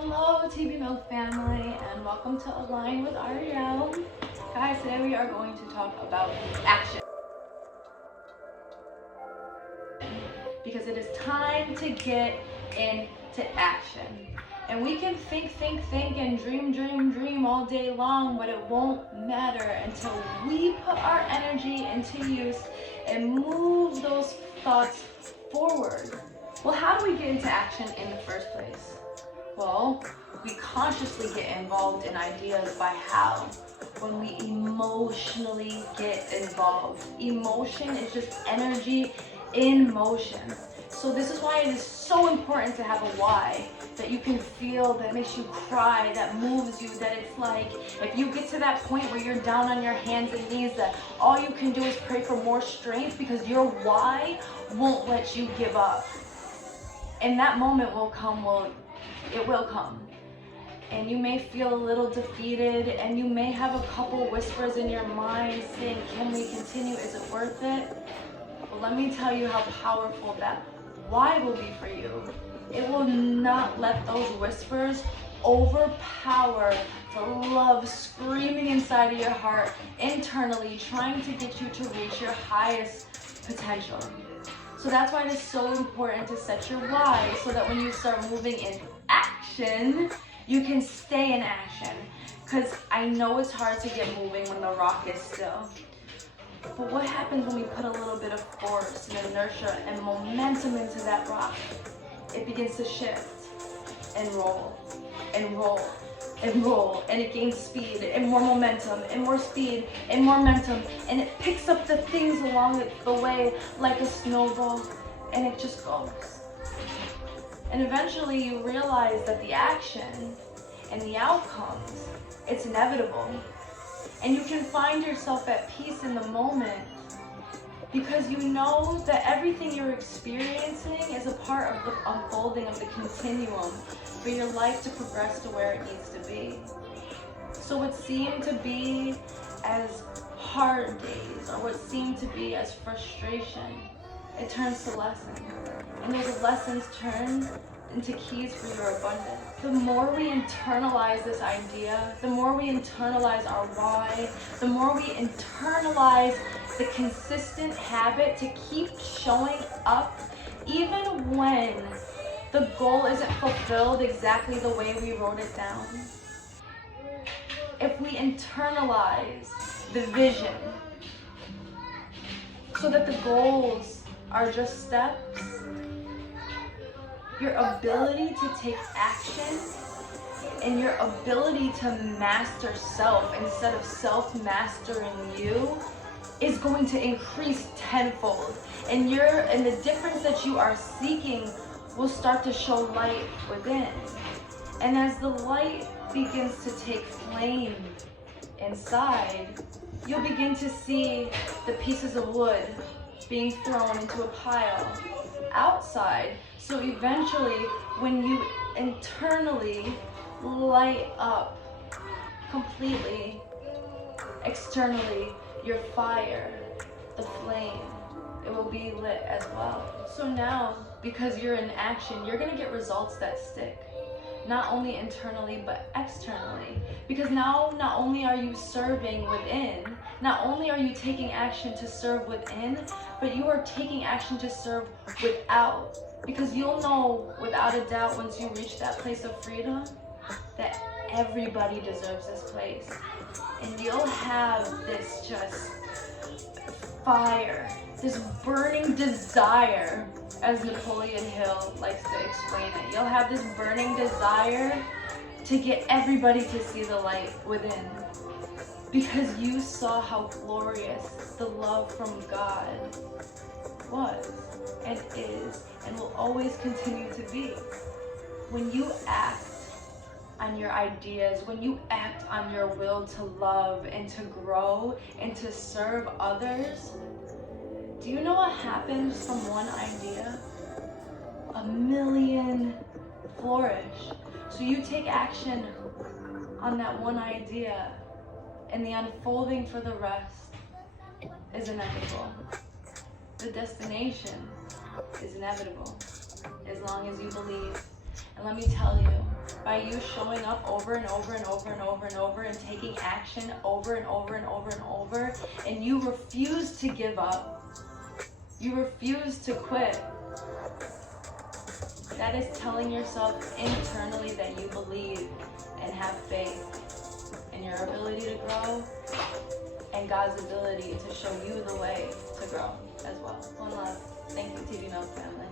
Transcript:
Hello TB Milk family, and welcome to Align with Ariel. Guys, today we are going to talk about action. Because it is time to get into action. And we can think and dream all day long, but it won't matter until we put our energy into use and move those thoughts forward. Well, how do we get into action in the first place? Well, we consciously get involved in ideas by how? When we emotionally get involved. Emotion is just energy in motion. So this is why it is so important to have a why that you can feel, that makes you cry, that moves you, that it's like, if you get to that point where you're down on your hands and knees, that all you can do is pray for more strength because your why won't let you give up. And that moment will come, it will come. And you may feel a little defeated, and you may have a couple whispers in your mind saying, can we continue? Is it worth it? Well, let me tell you how powerful that why will be for you. It will not let those whispers overpower the love screaming inside of your heart, internally, trying to get you to reach your highest potential. So that's why it is so important to set your why, so that when you start moving in action, you can stay in action. Because I know it's hard to get moving when the rock is still. But what happens when we put a little bit of force and inertia and momentum into that rock? It begins to shift and roll and roll and roll, and it gains speed and more momentum and more speed and more momentum, and it picks up the things along the way like a snowball, and it just goes. And eventually you realize that the action and the outcomes, it's inevitable. And you can find yourself at peace in the moment because you know that everything you're experiencing is a part of the unfolding of the continuum for your life to progress to where it needs to be. So what seemed to be as hard days, or what seemed to be as frustration, it turns to lessons. And those lessons turn into keys for your abundance. The more we internalize this idea, the more we internalize our why, the more we internalize the consistent habit to keep showing up even when the goal isn't fulfilled exactly the way we wrote it down. If we internalize the vision so that the goals are just steps, your ability to take action and your ability to master self instead of self-mastering you is going to increase tenfold. And the difference that you are seeking will start to show light within. And as the light begins to take flame inside, you'll begin to see the pieces of wood being thrown into a pile outside. So eventually, when you internally light up completely, externally, your fire, the flame, it will be lit as well. So now, because you're in action, you're gonna get results that stick. Not only internally, but externally. Because now, not only are you serving within, not only are you taking action to serve within, but you are taking action to serve without. Because you'll know without a doubt once you reach that place of freedom that everybody deserves this place. And you'll have this just fire, this burning desire, as Napoleon Hill likes to explain it. You'll have this burning desire to get everybody to see the light within. Because you saw how glorious the love from God was and is and will always continue to be. When you act on your ideas, when you act on your will to love and to grow and to serve others, do you know what happens from one idea? A million flourish. So you take action on that one idea, and the unfolding for the rest is inevitable. The destination is inevitable as long as you believe. And let me tell you, by you showing up over and over and over and over and over and taking action over and over and over and over, and you refuse to give up, you refuse to quit, that is telling yourself internally that you believe and have faith in your ability to grow and God's ability to show you the way to grow as well. One love. Thank you, TV Milk family.